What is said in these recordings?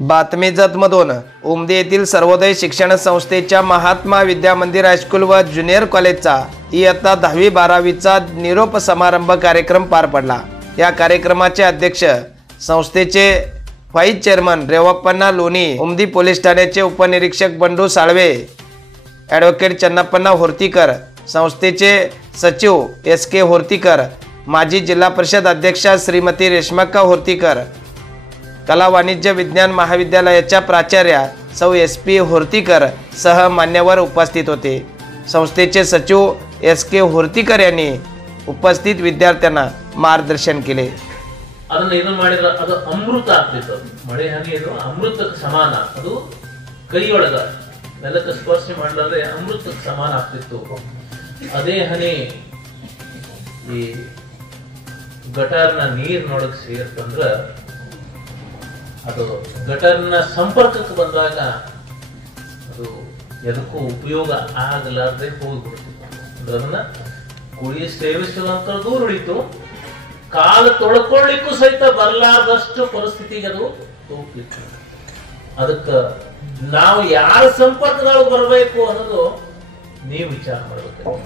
बातमी जतमधून उमदी येथील सर्वोदय शिक्षण संस्थेच्या महात्मा विद्या मंदिर हायस्कूल व ज्युनियर कॉलेजचा इयत्ता 10वी-12वीचा निरोप समारंभ कार्यक्रम पार पडला। या कार्यक्रमाचे अध्यक्ष संस्थेचे व्हाईस चेअरमन रेवप्पण्णा लोणी, उमदी पोलीस ठाण्याचे उपनिरीक्षक बंडू साळवे, ॲडव्होकेट चन्नप्पण्णा होर्तीकर, संस्थेचे सचिव SK होर्तीकर, माजी जिल्हा परिषद अध्यक्षा श्रीमती रेश्माक्का होर्तीकर, कला वाणिज्य विज्ञान महाविद्यालयाच्या प्राचार्या सौ SP होर्तीकर सह मान्यवर उपस्थित होते। संस्थेचे सचिव SK होर्तीकर यांनी उपस्थित विद्यार्थ्यांना मार्गदर्शन केले। ಅದನ್ನ ಏನು ಮಾಡಿದ್ರ ಅದು ಅಮೃತ ಆಗ್ತಿತ್ತು, ಮಳೆ ಹನಿ ಇದು ಅಮೃತಕ್ಕೆ ಸಮಾನ, ಅದು ಕೈಯೊಳಗ ನೆಲಕ್ಕೆ ಸ್ಪರ್ಶ ಮಾಡಿದ್ರೆ ಅಮೃತಕ್ಕೆ ಸಮಾನ ಆಗ್ತಿತ್ತು। ಅದೇ ಹನಿ ಈ ಗಟಾರ್ನ ನೀರಿನೊಳಗೆ ಸೇರ್ತಂದ್ರ ಅದು ಗಟರ್ನ ಸಂಪರ್ಕಕ್ಕೆ ಬಂದಾಗ ಅದು ಎದಕ್ಕೂ ಉಪಯೋಗ ಆಗಲಾರದೆ ಹೋಗ್ಬಿಡ್ತಿತ್ತು। ಅದನ್ನ ಕುಡಿ ಸೇವಿಸುವಂತ ದೂರ ಉಳಿತು, ಕಾಲು ತೊಳ್ಕೊಳ್ಳಿಕ್ಕೂ ಸಹಿತ ಬರಲಾರದಷ್ಟು ಪರಿಸ್ಥಿತಿಗೆ ಅದು ಹೋಗ್ತಿತ್ತು। ಅದಕ್ಕೆ ನಾವು ಯಾರ ಸಂಪರ್ಕದೊಳಗೆ ಬರಬೇಕು ಅನ್ನೋದು ನೀವು ವಿಚಾರ ಮಾಡಬೇಕು।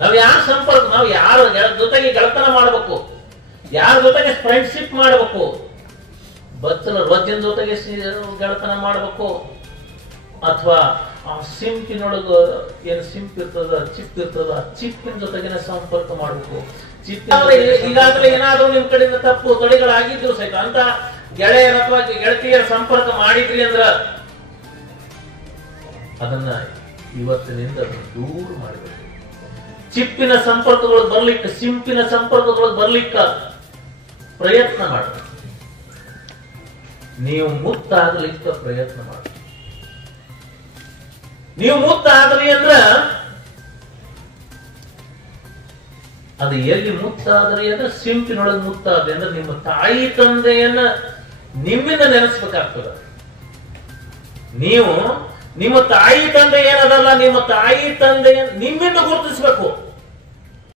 ನಾವು ಯಾರ ಸಂಪರ್ಕ, ನಾವು ಯಾರ ಜೊತೆಗೆ ಗೆಳತನ ಮಾಡಬೇಕು, ಯಾರ ಜೊತೆಗೆ ಫ್ರೆಂಡ್ಶಿಪ್ ಮಾಡಬೇಕು, ಬಚ್ಚಲ ರೊಜ್ಜನ ಜೊತೆಗೆ ಗೆಳತನ ಮಾಡಬೇಕು, ಅಥವಾ ಆ ಸಿಂಪಿನೊಳಗ ಏನ್ ಸಿಂಪ್ ಇರ್ತದ, ಚಿಪ್ ಇರ್ತದ, ಚಿಪ್ಪಿನ ಜೊತೆಗಿನ ಸಂಪರ್ಕ ಮಾಡಬೇಕು। ಈಗಾಗಲೇ ಏನಾದ್ರೂ ನಿಮ್ ಕಡೆಯಿಂದ ತಪ್ಪು ತೊಡೆಗಳಾಗಿದ್ರು ಸಹಿತ ಅಂತ ಗೆಳೆಯರ ಅಥವಾ ಗೆಳತಿಯರ ಸಂಪರ್ಕ ಮಾಡಿದ್ರಿ ಅಂದ್ರ ಅದನ್ನ ಇವತ್ತಿನಿಂದ ದೂರ ಮಾಡಬೇಕು। ಚಿಪ್ಪಿನ ಸಂಪರ್ಕದೊಳಗೆ ಬರ್ಲಿಕ್ಕೆ, ಸಿಂಪಿನ ಸಂಪರ್ಕದೊಳಗೆ ಬರ್ಲಿಕ್ಕ ಪ್ರಯತ್ನ ಮಾಡಬೇಕು। ನೀವು ಮುತ್ತಾಗಲಿಕ್ಕೆ ಪ್ರಯತ್ನ ಮಾಡಿ। ನೀವು ಮುತ್ತಾದ್ರಿ ಅಂದ್ರ ಅದು ಎಲ್ಲಿ ಮುತ್ತಾದ್ರಿ ಅಂದ್ರೆ ಸಿಂಪಿನೊಳಗೆ ಮುತ್ತಾದ್ರಿ ಅಂದ್ರೆ ನಿಮ್ಮ ತಾಯಿ ತಂದೆಯನ್ನ ನಿಮ್ಮಿಂದ ನೆನೆಸ್ಬೇಕಾಗ್ತದ। ನೀವು ನಿಮ್ಮ ತಾಯಿ ತಂದೆ ಏನದಲ್ಲ, ನಿಮ್ಮ ತಾಯಿ ತಂದೆಯ ನಿಮ್ಮಿಂದ ಗುರುತಿಸ್ಬೇಕು।